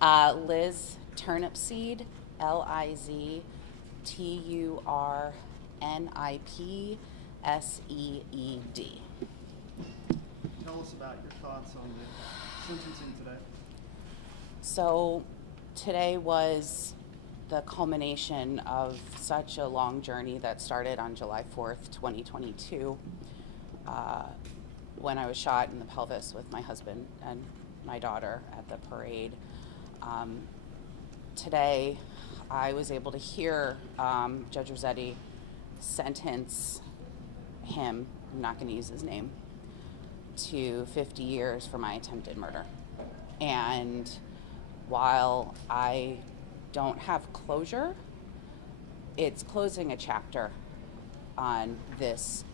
Liz Turnipseed, Lizturnipseed. Tell us about your thoughts on the sentencing today. So today was the culmination of such a long journey that started on July 4th, 2022, when I was shot in the pelvis with my husband and my daughter at the parade. Today, I was able to hear Judge Rossetti sentence him, I'm not going to use his name, to 50 years for my attempted murder. And while I don't have closure, it's closing a chapter on this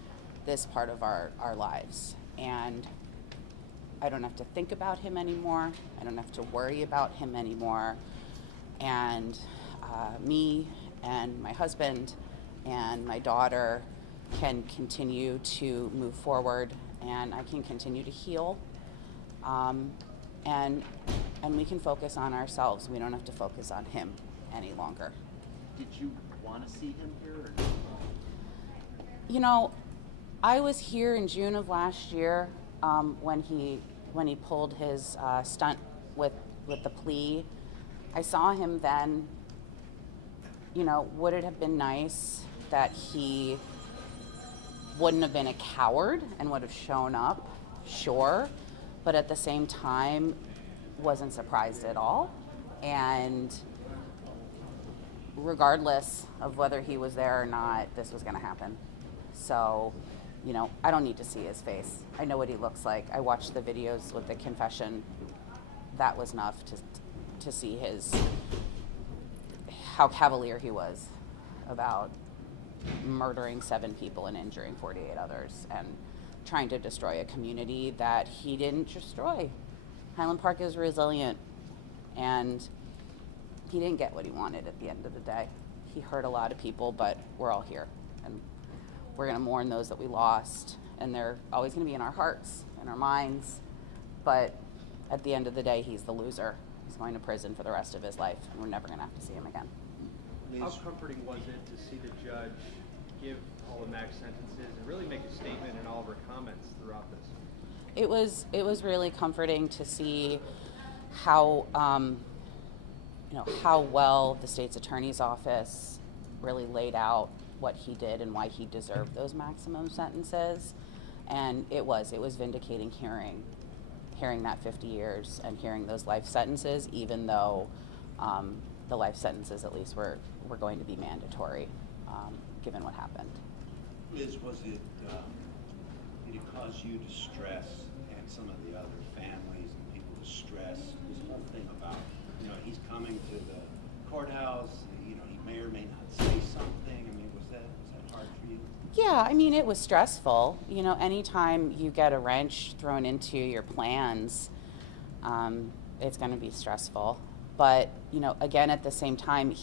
part of our lives. And I don't have to think about him anymore. I don't have to worry about him anymore. And me and my husband and my daughter can continue to move forward, and I can continue to heal. And we can focus on ourselves. We don't have to focus on him any longer. Did you want to see him here? Or? You know, I was here in June of last year when he pulled his stunt with the plea. I saw him then. You know, would it have been nice that he wouldn't have been a coward and would have shown up? Sure. But at the same time, wasn't surprised at all. And regardless of whether he was there or not, this was going to happen. So, you know, I don't need to see his face. I know what he looks like. I watched the videos with the confession. That was enough to see how cavalier he was about murdering 7 people and injuring 48 others and trying to destroy a community that he didn't destroy. Highland Park is resilient, and he didn't get what he wanted at the end of the day. He hurt a lot of people, but we're all here, and we're going to mourn those that we lost, and they're always going to be in our hearts and our minds. But at the end of the day, he's the loser. He's going to prison for the rest of his life, and we're never going to have to see him again. How comforting was it to see the judge give all the max sentences and really make a statement in all of her comments throughout this? It was really comforting to see how how well the state's attorney's office really laid out what he did and why he deserved those maximum sentences. And it was vindicating hearing that 50 years and hearing those life sentences, even though the life sentences at least were going to be mandatory, given what happened. Liz, did it cause you distress and some of the other families and people distress? This whole thing about, he's coming to the courthouse, he may or may not say something. I mean, was that hard for you? Yeah, I mean, it was stressful. Anytime you get a wrench thrown into your plans, it's going to be stressful. But, again, at the same time,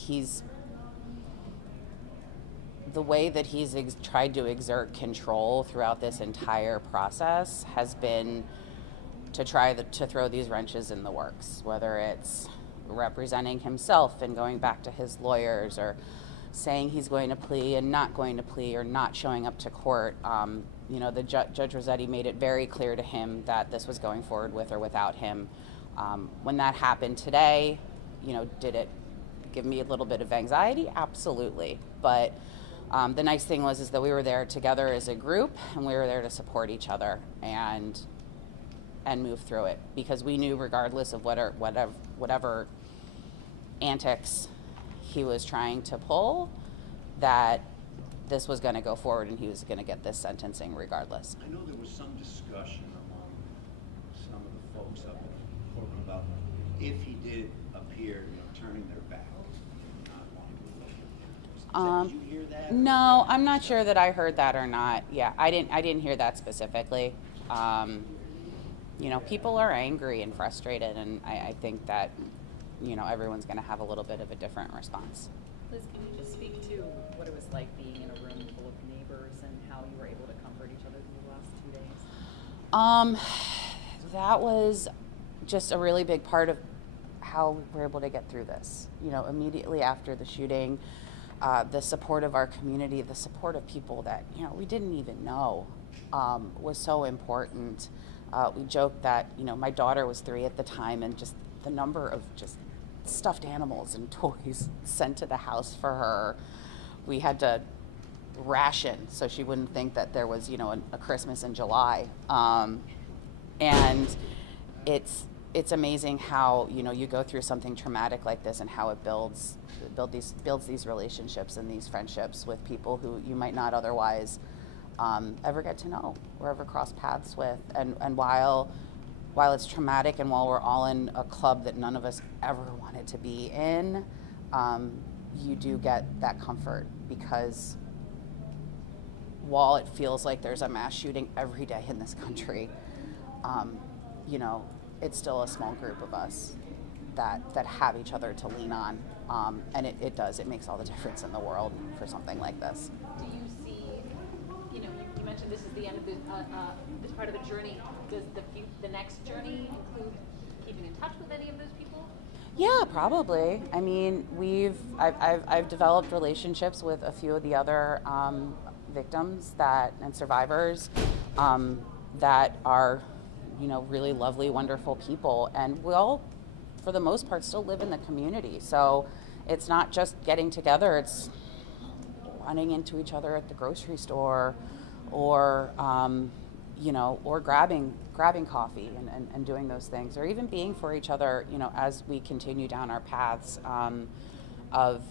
the way that he's tried to exert control throughout this entire process has been to try to throw these wrenches in the works, whether it's representing himself and going back to his lawyers, or saying he's going to plea and not going to plea, or not showing up to court. The Judge Rossetti made it very clear to him that this was going forward with or without him. When that happened today, did it give me a little bit of anxiety? Absolutely. But the nice thing was that we were there together as a group, and we were there to support each other and move through it, because we knew, regardless of whatever antics he was trying to pull, that this was going to go forward and he was going to get this sentencing regardless. I know there was some discussion among some of the folks up in the courtroom about if he did appear, turning their back, not wanting to look at him. Did you hear that? No, I'm not sure that I heard that or not. Yeah, I didn't hear that specifically. People are angry and frustrated, and I think that everyone's going to have a little bit of a different response. Liz, can you just speak to what it was like being in a room full of neighbors and how you were able to comfort each other through the last 2 days? That was just a really big part of how we're able to get through this. You know, immediately after the shooting, the support of our community, the support of people that, you know, we didn't even know was so important. We joked that, you know, my daughter was 3 at the time, and just the number of just stuffed animals and toys sent to the house for her. We had to ration so she wouldn't think that there was, you know, a Christmas in July. And it's amazing how, you know, you go through something traumatic like this and how it builds these relationships and these friendships with people who you might not otherwise ever get to know or ever cross paths with. And while it's traumatic and while we're all in a club that none of us ever wanted to be in, you do get that comfort, because while it feels like there's a mass shooting every day in this country, you know, it's still a small group of us that have each other to lean on. And it makes all the difference in the world for something like this. Do you see, you know, you mentioned this is the end of this part of the journey. Does the next journey include keeping in touch with any of those people? Yeah, probably. I mean, I've developed relationships with a few of the other victims and survivors that are, you know, really lovely, wonderful people, and we all, for the most part, still live in the community. So it's not just getting together; it's running into each other at the grocery store, or you know, or grabbing coffee and doing those things, or even being for each other, you know, as we continue down our paths of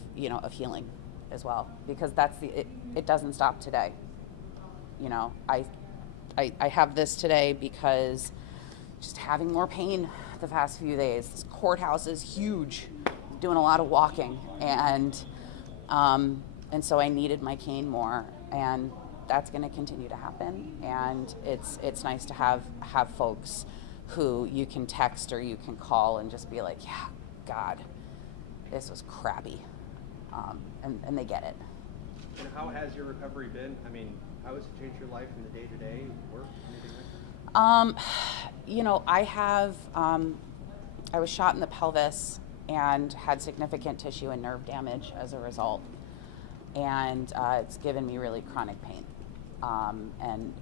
healing as well, because it doesn't stop today. You know, I have this today because just having more pain the past few days. This courthouse is huge, doing a lot of walking, and so I needed my cane more, and that's going to continue to happen. And it's nice to have folks who you can text or you can call and just be like, yeah, God, this was crappy, and they get it. And how has your recovery been? I mean, how has it changed your life in the day-to-day work, anything like that? You know, I was shot in the pelvis and had significant tissue and nerve damage as a result. And it's given me really chronic pain. And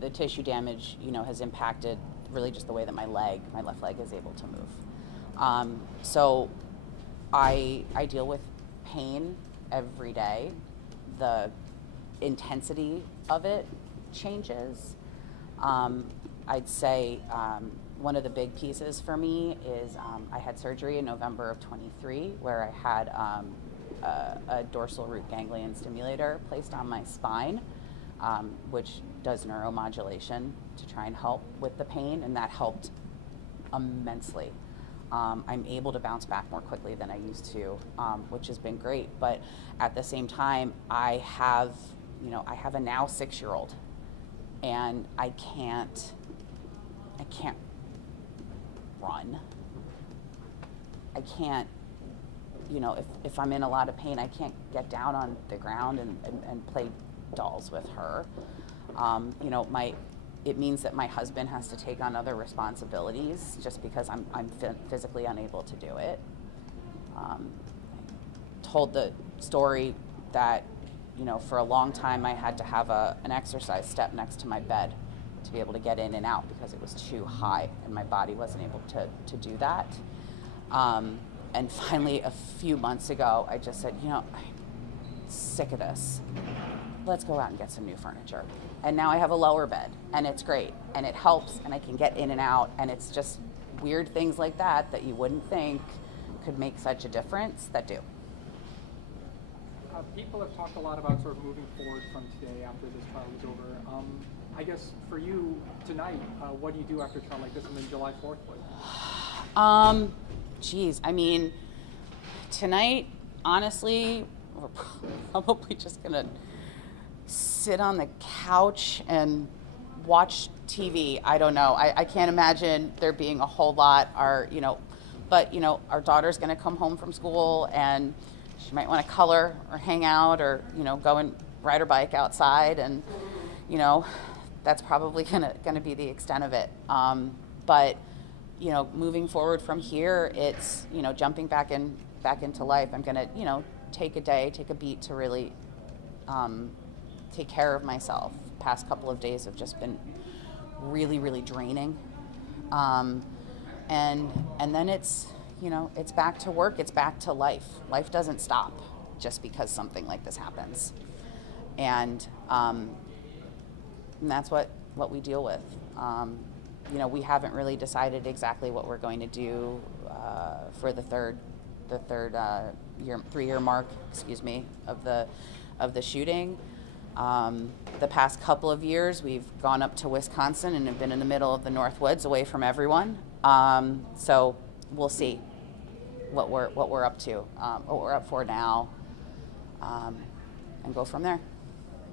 the tissue damage, you know, has impacted really just the way that my left leg is able to move. So I deal with pain every day. The intensity of it changes. I'd say one of the big pieces for me is I had surgery in November of 23 where I had a dorsal root ganglion stimulator placed on my spine, which does neuromodulation to try and help with the pain, and that helped immensely. I'm able to bounce back more quickly than I used to, which has been great. But at the same time, I have a now 6-year-old, and I can't run. I can't, you know, if I'm in a lot of pain, I can't get down on the ground and play dolls with her. You know, it means that my husband has to take on other responsibilities just because I'm physically unable to do it. I told the story that, you know, for a long time I had to have an exercise step next to my bed to be able to get in and out because it was too high and my body wasn't able to do that. And finally, a few months ago, I just said, you know, I'm sick of this. Let's go out and get some new furniture. And now I have a lower bed, and it's great, and it helps, and I can get in and out, and it's just weird things like that that you wouldn't think could make such a difference that do. People have talked a lot about sort of moving forward from today after this trial is over. I guess for you tonight, what do you do after a trial like this, and then July 4th? Geez, I mean, tonight, honestly, we're probably just gonna sit on the couch and watch TV. I don't know. I can't imagine there being a whole lot. But our daughter's gonna come home from school and she might want to color or hang out or, go and ride her bike outside, and, that's probably gonna be the extent of it. But you know, moving forward from here, it's, you know, jumping back into life. I'm gonna, you know, take a beat to really take care of myself. Past couple of days have just been really, really draining. And then it's, you know, it's back to work, it's back to life. Life doesn't stop just because something like this happens. And that's what we deal with. You know, we haven't really decided exactly what we're going to do for the third 3-year mark, of the shooting. The past couple of years, we've gone up to Wisconsin and have been in the middle of the North Woods, away from everyone. So we'll see what we're up to, what we're up for now, and go from there. Are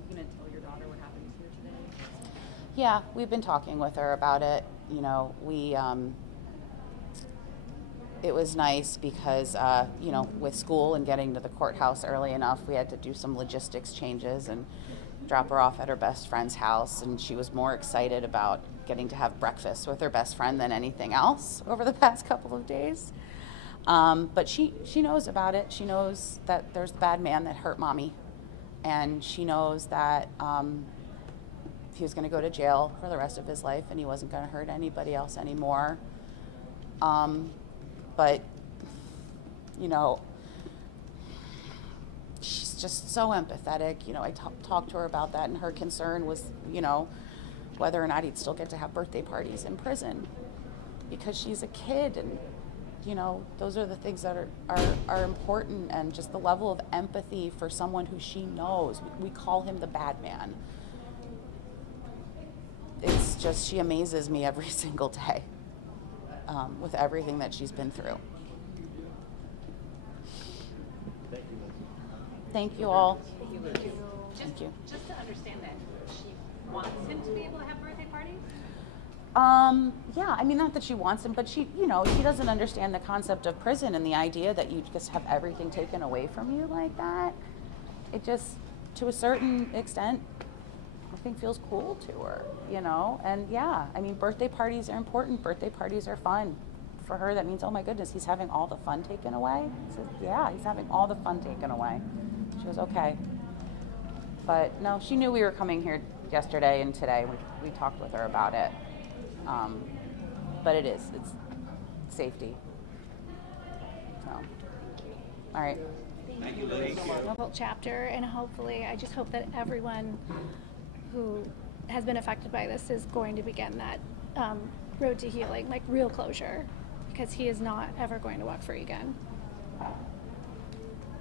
you going to tell your daughter what happened here today? Yeah, we've been talking with her about it. You know, it was nice because, you know, with school and getting to the courthouse early enough, we had to do some logistics changes and drop her off at her best friend's house. And she was more excited about getting to have breakfast with her best friend than anything else over the past couple of days. But she knows about it. She knows that there's the bad man that hurt mommy. And she knows that he was going to go to jail for the rest of his life and he wasn't going to hurt anybody else anymore. But, you know, she's just so empathetic. You know, I talked to her about that, and her concern was, you know, whether or not he'd still get to have birthday parties in prison, because she's a kid, and, you know, those are the things that are important, and just the level of empathy for someone who she knows. We call him the bad man. It's just, she amazes me every single day. With everything that she's been through. Thank you all. Thank you. Just to understand that she wants him to be able to have birthday parties? Yeah, I mean, not that she wants him, but she, you know, she doesn't understand the concept of prison and the idea that you just have everything taken away from you like that. It just, to a certain extent, I think feels cool to her, you know? And yeah, I mean, birthday parties are important. Birthday parties are fun. For her, that means, oh my goodness, he's having all the fun taken away? I said, yeah, he's having all the fun taken away. She goes, okay. But no, she knew we were coming here yesterday and today. We talked with her about it. But it's safety. So, all right. Thank you, ladies. Difficult chapter, and hopefully, I just hope that everyone who has been affected by this is going to begin that road to healing, like real closure, because he is not ever going to walk free again.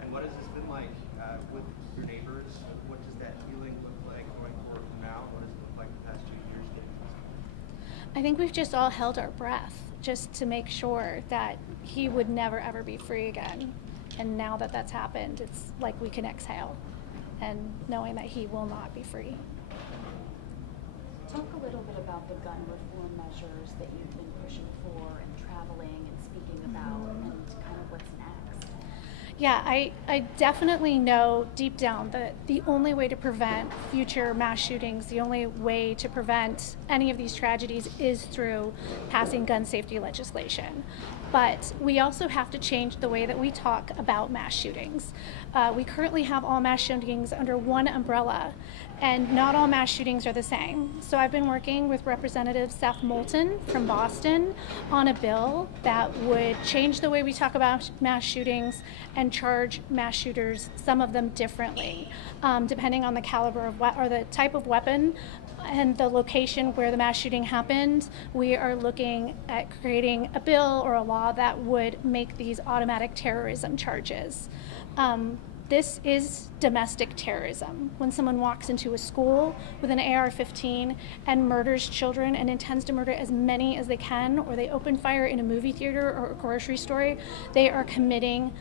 And what has this been like with your neighbors? What does that healing look like going forward from now? What does it look like the past 2 years getting this? I think we've just all held our breath just to make sure that he would never ever be free again. And now that that's happened, it's like we can exhale, and knowing that he will not be free. Talk a little bit about the gun reform measures that you've been pushing for and traveling and speaking about, and kind of what's next. Yeah, I definitely know deep down that the only way to prevent future mass shootings, the only way to prevent any of these tragedies is through passing gun safety legislation. But we also have to change the way that we talk about mass shootings. We currently have all mass shootings under one umbrella, and not all mass shootings are the same. So I've been working with Representative Seth Moulton from Boston on a bill that would change the way we talk about mass shootings and charge mass shooters, some of them differently, depending on the caliber of or the type of weapon and the location where the mass shooting happened. We are looking at creating a bill or a law that would make these automatic terrorism charges. This is domestic terrorism. When someone walks into a school with an AR-15 and murders children and intends to murder as many as they can, or they open fire in a movie theater or a grocery store, they are committing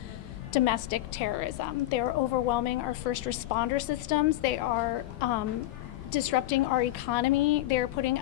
domestic terrorism. They are overwhelming our first responder systems. They are disrupting our economy. They are putting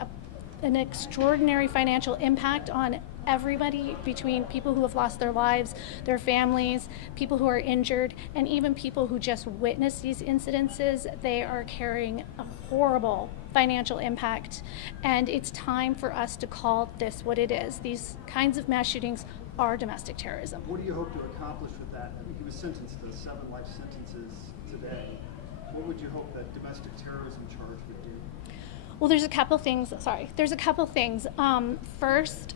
an extraordinary financial impact on everybody, between people who have lost their lives, their families, people who are injured, and even people who just witness these incidences. They are carrying a horrible financial impact, and it's time for us to call this what it is. These kinds of mass shootings are domestic terrorism. What do you hope to accomplish with that? I mean, he was sentenced to 7 life sentences today. What would you hope that domestic terrorism charge would do? Well, there's a couple things. First,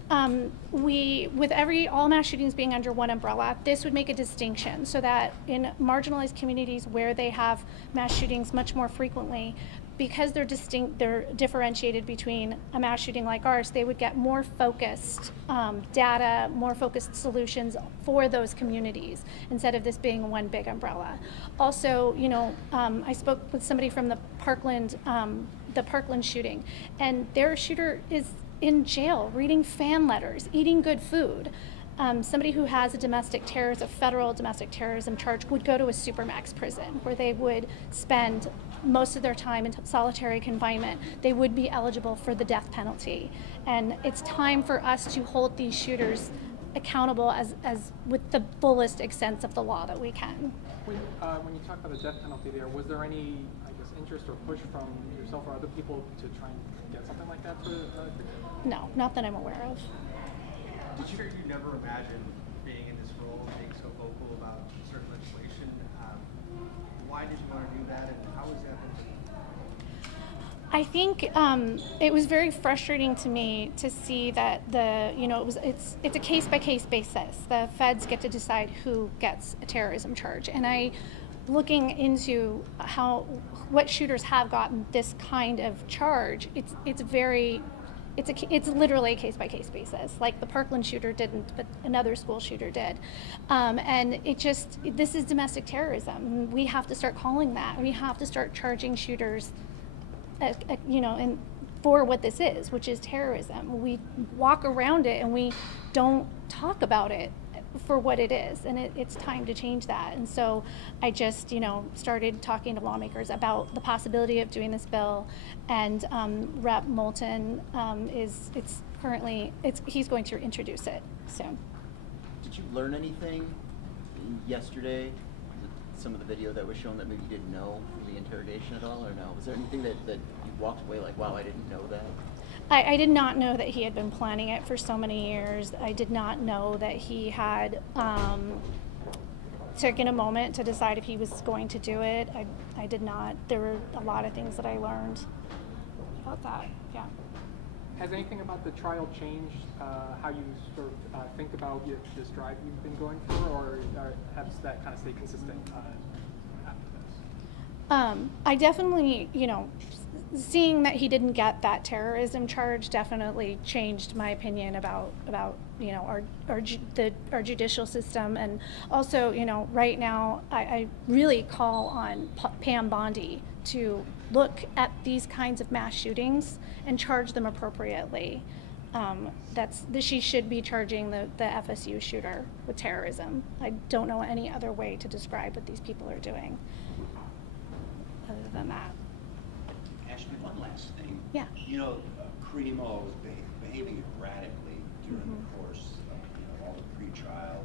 with all mass shootings being under one umbrella, this would make a distinction so that in marginalized communities where they have mass shootings much more frequently, because they're distinct, they're differentiated between a mass shooting like ours, they would get more focused data, more focused solutions for those communities instead of this being one big umbrella. Also, I spoke with somebody from the Parkland shooting, and their shooter is in jail reading fan letters, eating good food. Somebody who has a federal domestic terrorism charge would go to a supermax prison where they would spend most of their time in solitary confinement. They would be eligible for the death penalty. And it's time for us to hold these shooters accountable as with the fullest extent of the law that we can. When you talk about the death penalty there, was there any, interest or push from yourself or other people to try and get something like that for No, not that I'm aware of. Did you never imagine being in this role, being so vocal about certain legislation? Why did you want to do that, and how was that? I think it was very frustrating to me to see that it's a case by case basis. The feds get to decide who gets a terrorism charge, and looking into what shooters have gotten this kind of charge, it's literally a case by case basis. Like the Parkland shooter didn't, but another school shooter did, and this is domestic terrorism. We have to start calling that. We have to start charging shooters, and for what this is, which is terrorism. We walk around it and we don't talk about it for what it is, and it's time to change that. And so I just started talking to lawmakers about the possibility of doing this bill, and Rep. Moulton he's going to introduce it soon. Did you learn anything yesterday? Some of the video that was shown that maybe you didn't know from the interrogation at all, or no? Was there anything that you walked away like, wow, I didn't know that? I did not know that he had been planning it for so many years. I did not know that he had taken a moment to decide if he was going to do it. I did not. There were a lot of things that I learned about that, yeah. Has anything about the trial changed how you sort of think about this drive you've been going for, or has that kind of stayed consistent after this? I definitely, seeing that he didn't get that terrorism charge definitely changed my opinion about our judicial system. And also, right now I really call on Pam Bondi to look at these kinds of mass shootings and charge them appropriately. She should be charging the FSU shooter with terrorism. I don't know any other way to describe what these people are doing other than that. Ashley, one last thing. Yeah. Crimo was behaving erratically during the course of all the pre-trial.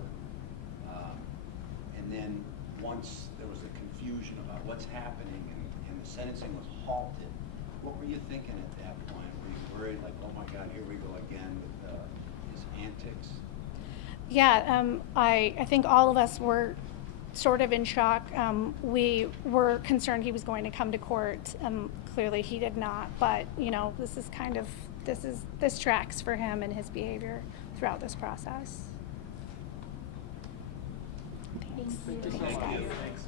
And then once there was a confusion about what's happening and the sentencing was halted, what were you thinking at that point? Were you worried, like, oh my God, here we go again with his antics? Yeah, I think all of us were sort of in shock. We were concerned he was going to come to court. Clearly he did not, but this tracks for him and his behavior throughout this process. Thanks. Thank you so much. Guys. Thanks.